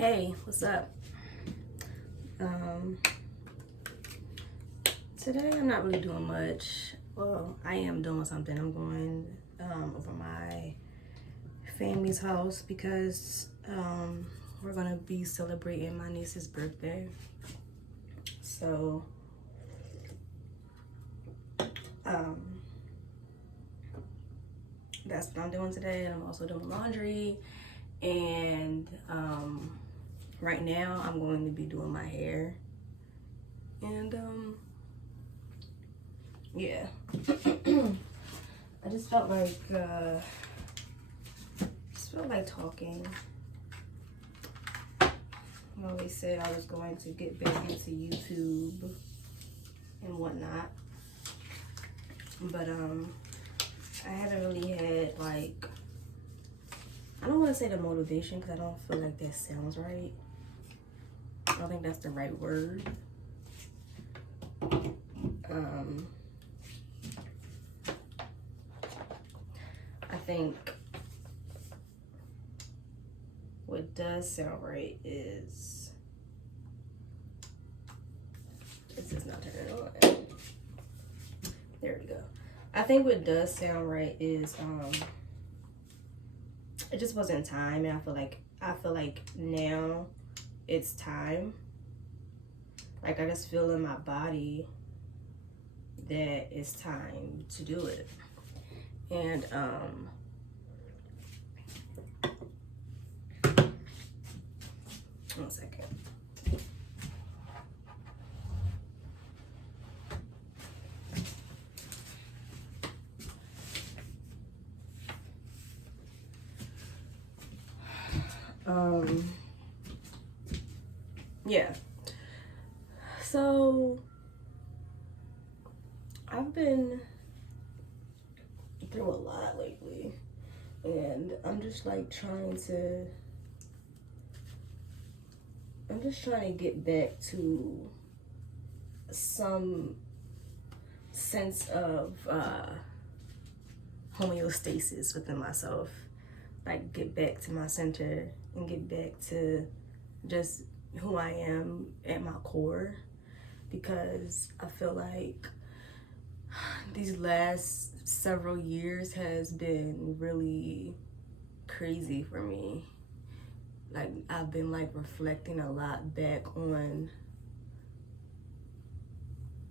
Hey, what's up? Today I'm not really doing much. Well, I am doing something. I'm going over my family's house because we're gonna be celebrating my niece's birthday. So that's what I'm doing today. And I'm also doing laundry, and right now I'm going to be doing my hair. And yeah. I just felt like talking. I always said I was going to get back into YouTube and whatnot, but I haven't really had I don't want to say the motivation because I don't feel like that sounds right. I don't think that's the right word. I think what does sound right is it's just not turning on. There we go. I think what does sound right is it just wasn't time, and I feel like now it's time. Like I just feel in my body that it's time to do it. And one second. Yeah. So I've been through a lot lately, and I'm just trying to get back to some sense of homeostasis within myself. Like get back to my center and get back to just who I am at my core, because I feel like these last several years has been really crazy for me. Like I've been reflecting a lot back on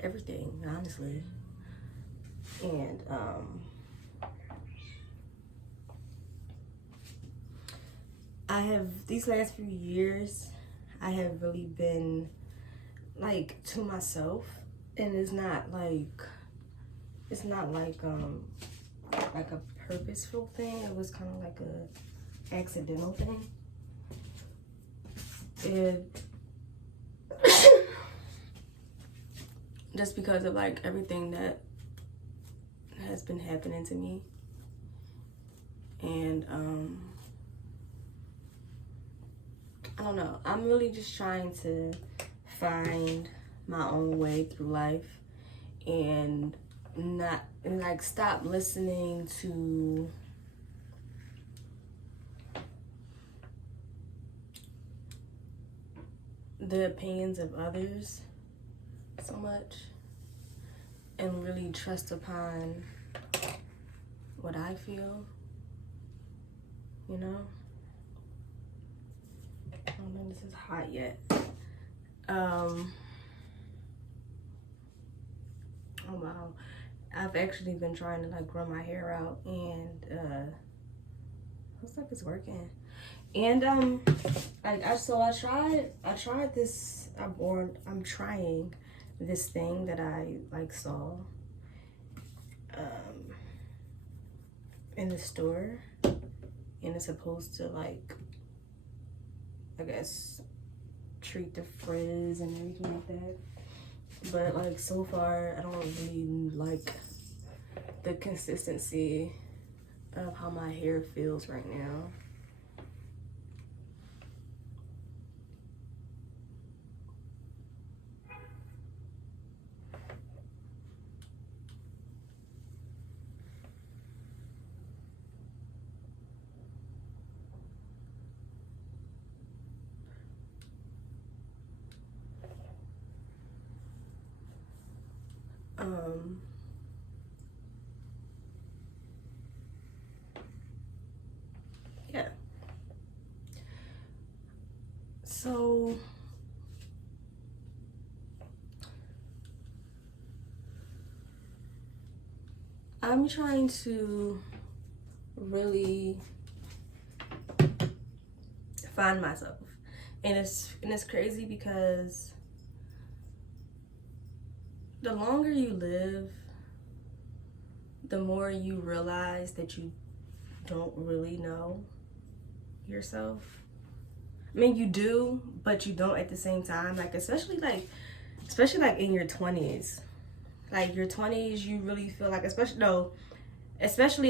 everything, honestly. And I have, these last few years, I have really been to myself, and it's not like a purposeful thing. It was kind of like a accidental thing. It just because of everything that has been happening to me. And I don't know. I'm really just trying to find my own way through life and stop listening to the opinions of others so much and really trust upon what I feel, you know? I don't know if this is hot yet. Oh wow. I've actually been trying to grow my hair out, and looks like it's working. And I tried this. I'm trying this thing that I saw in the store, and it's supposed to I guess treat the frizz and everything like that. But so far I don't really like the consistency of how my hair feels right now. Yeah. So I'm trying to really find myself. And it's crazy because the longer you live, the more you realize that you don't really know yourself. I mean, you do, but you don't at the same time. Like, especially like in your 20s. Like, your 20s, you really feel like, especially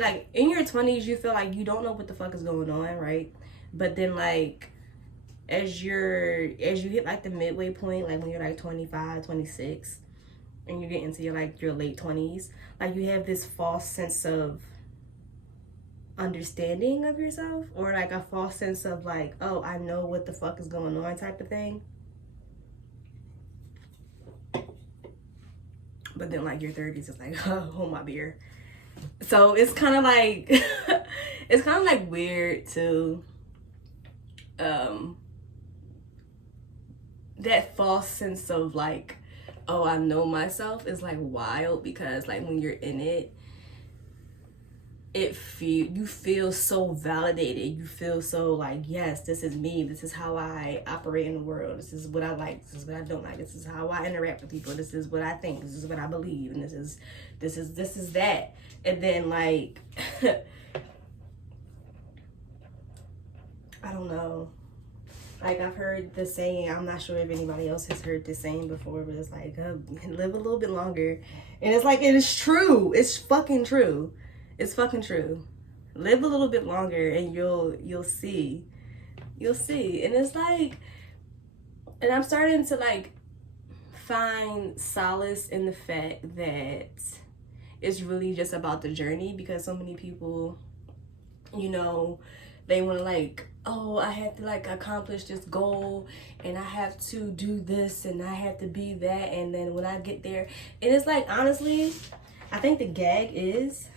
like in your 20s, you feel like you don't know what the fuck is going on, right? But then like as you hit like the midway point, like when you're like 25, 26, and you get into your like your late 20s, like you have this false sense of understanding of yourself, or like a false sense of like, oh, I know what the fuck is going on type of thing. But then like your 30s is like, oh, hold my beer. So it's kind of like it's kind of like weird to that false sense of like, oh, I know myself is like wild, because like when you're in it, you feel so validated. You feel so like, yes, this is me. This is how I operate in the world. This is what I like. This is what I don't like. This is how I interact with people. This is what I think. This is what I believe. And this is that. And then like I don't know. Like, I've heard the saying, I'm not sure if anybody else has heard this saying before, but it's like, live a little bit longer. And it's like, it is true. It's fucking true. It's fucking true. Live a little bit longer and you'll see. You'll see. And it's like, and I'm starting to like find solace in the fact that it's really just about the journey, because so many people, you know, they want to like, oh, I have to like accomplish this goal and I have to do this and I have to be that, and then when I get there, and it's like, honestly, I think the gag is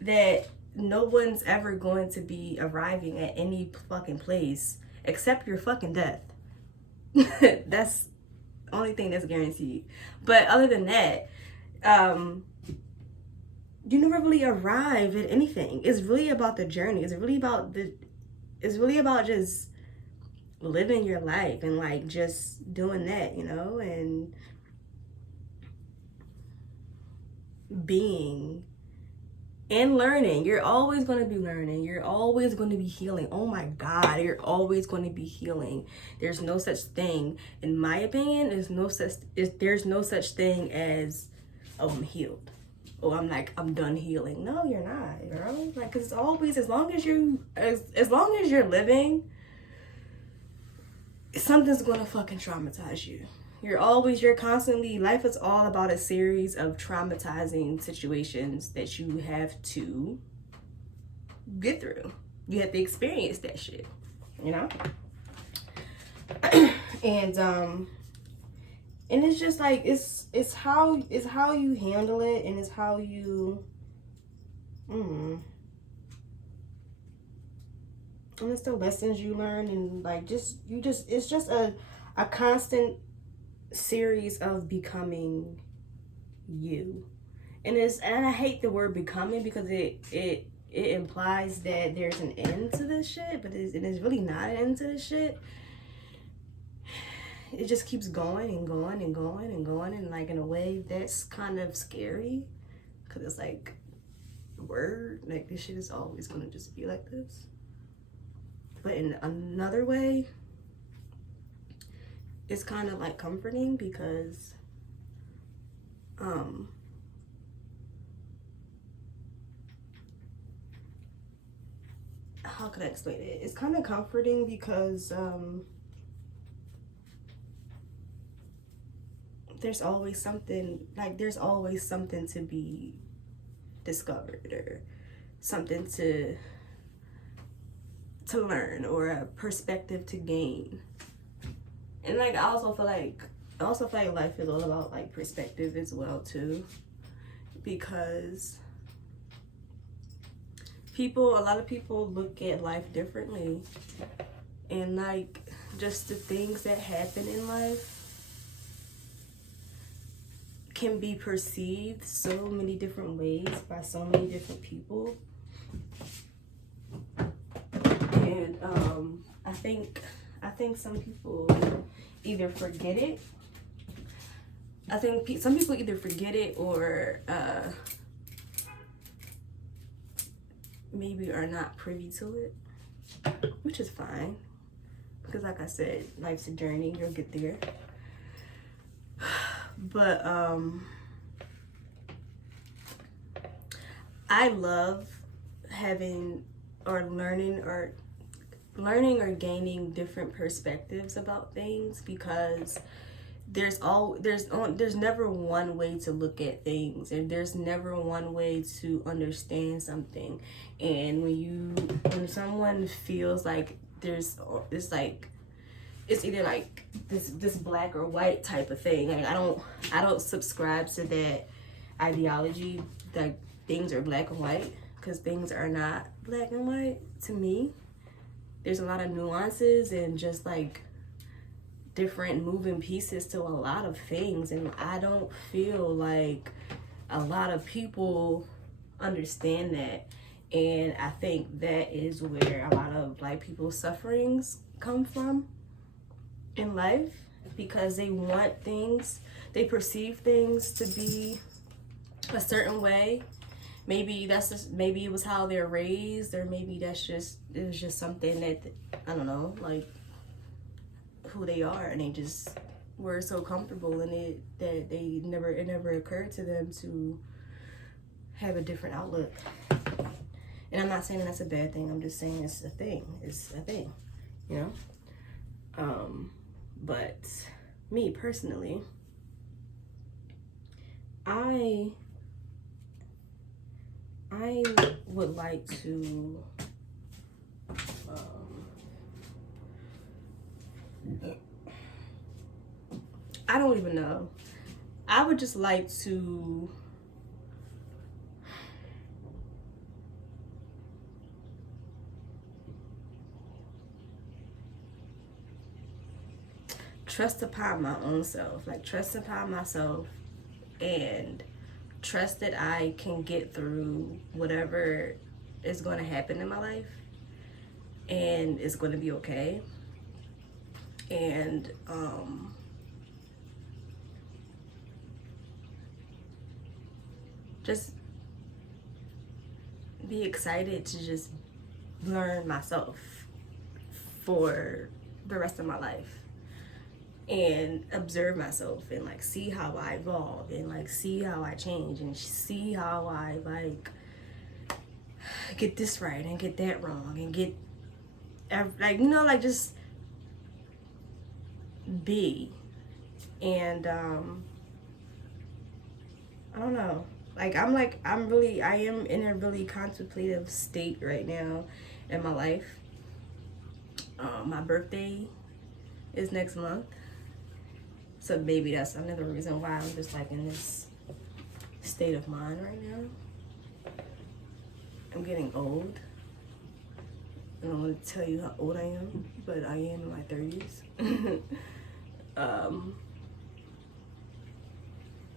that no one's ever going to be arriving at any fucking place except your fucking death. That's the only thing that's guaranteed. But other than that, you never really arrive at anything. It's really about the journey. It's really about just living your life and like just doing that, you know, and being and learning. You're always going to be learning. You're always going to be healing. Oh my God, you're always going to be healing. There's no such thing, in my opinion, there's no such thing as, oh, I'm healed. Oh, I'm done healing. No, you're not, girl. Like, cause it's always, as long as you're living, something's gonna fucking traumatize you. Life is all about a series of traumatizing situations that you have to get through. You have to experience that shit, you know? And it's just like, it's how you handle it, and it's how you and it's the lessons you learn, and like it's just a constant series of becoming you. And I hate the word becoming, because it implies that there's an end to this shit, but it's really not an end to this shit. It just keeps going and going and going and going, and like in a way that's kind of scary, because it's like, word, like this shit is always gonna just be like this. But in another way, it's kind of like comforting, because how could I explain it? It's kind of comforting because there's always something to be discovered, or something to learn, or a perspective to gain. And like, I also feel like I also feel like life is all about like perspective as well too, because a lot of people look at life differently, and like just the things that happen in life can be perceived so many different ways by so many different people. And I think some people either forget it. I think some people either forget it or maybe are not privy to it, which is fine, because like I said, life's a journey, you'll get there. But I love having or learning or gaining different perspectives about things, because there's never one way to look at things, and there's never one way to understand something. And when someone feels like it's either like this black or white type of thing, like I don't subscribe to that ideology that things are black and white, because things are not black and white to me. There's a lot of nuances and just like different moving pieces to a lot of things, and I don't feel like a lot of people understand that. And I think that is where a lot of like people's sufferings come from in life, because they perceive things to be a certain way. Maybe it was how they're raised, or maybe it was just something that, I don't know, like who they are, and they just were so comfortable in it that it never occurred to them to have a different outlook. And I'm not saying that's a bad thing, I'm just saying it's a thing, you know. But me personally, I would like to I don't even know. I would just like to trust upon my own self, like trust upon myself, and trust that I can get through whatever is going to happen in my life, and it's going to be okay. And just be excited to just learn myself for the rest of my life, and observe myself, and like see how I evolve, and like see how I change, and see how I like get this right and get that wrong, and get like, you know, like just be. And I don't know, like I am in a really contemplative state right now in my life. My birthday is next month, so maybe that's another reason why I'm just like in this state of mind right now. I'm getting old. I don't want to tell you how old I am, but I am in my 30s.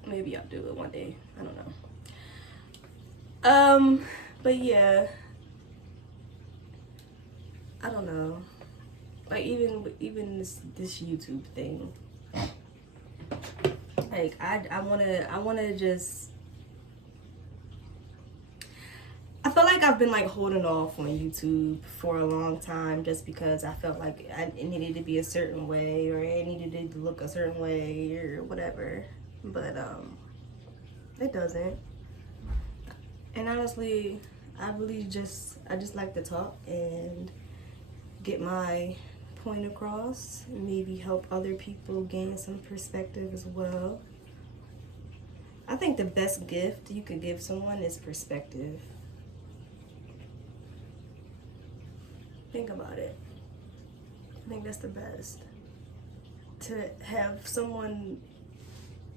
Maybe I'll do it one day. I don't know. But yeah, I don't know. Like even this YouTube thing. Like I wanna just. I feel like I've been like holding off on YouTube for a long time, just because I felt like it needed to be a certain way, or it needed to look a certain way, or whatever. But it doesn't. And honestly, I just like to talk and get my point across, and maybe help other people gain some perspective as well. I think the best gift you could give someone is perspective. Think about it. I think that's the best. to have someone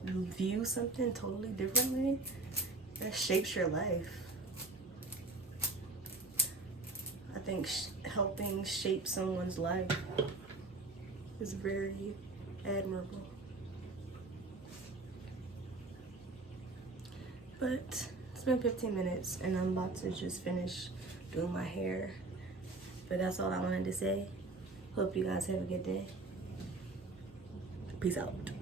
view something totally differently, that shapes your life. I think helping shape someone's life is very admirable. But it's been 15 minutes and I'm about to just finish doing my hair. But that's all I wanted to say. Hope you guys have a good day. Peace out.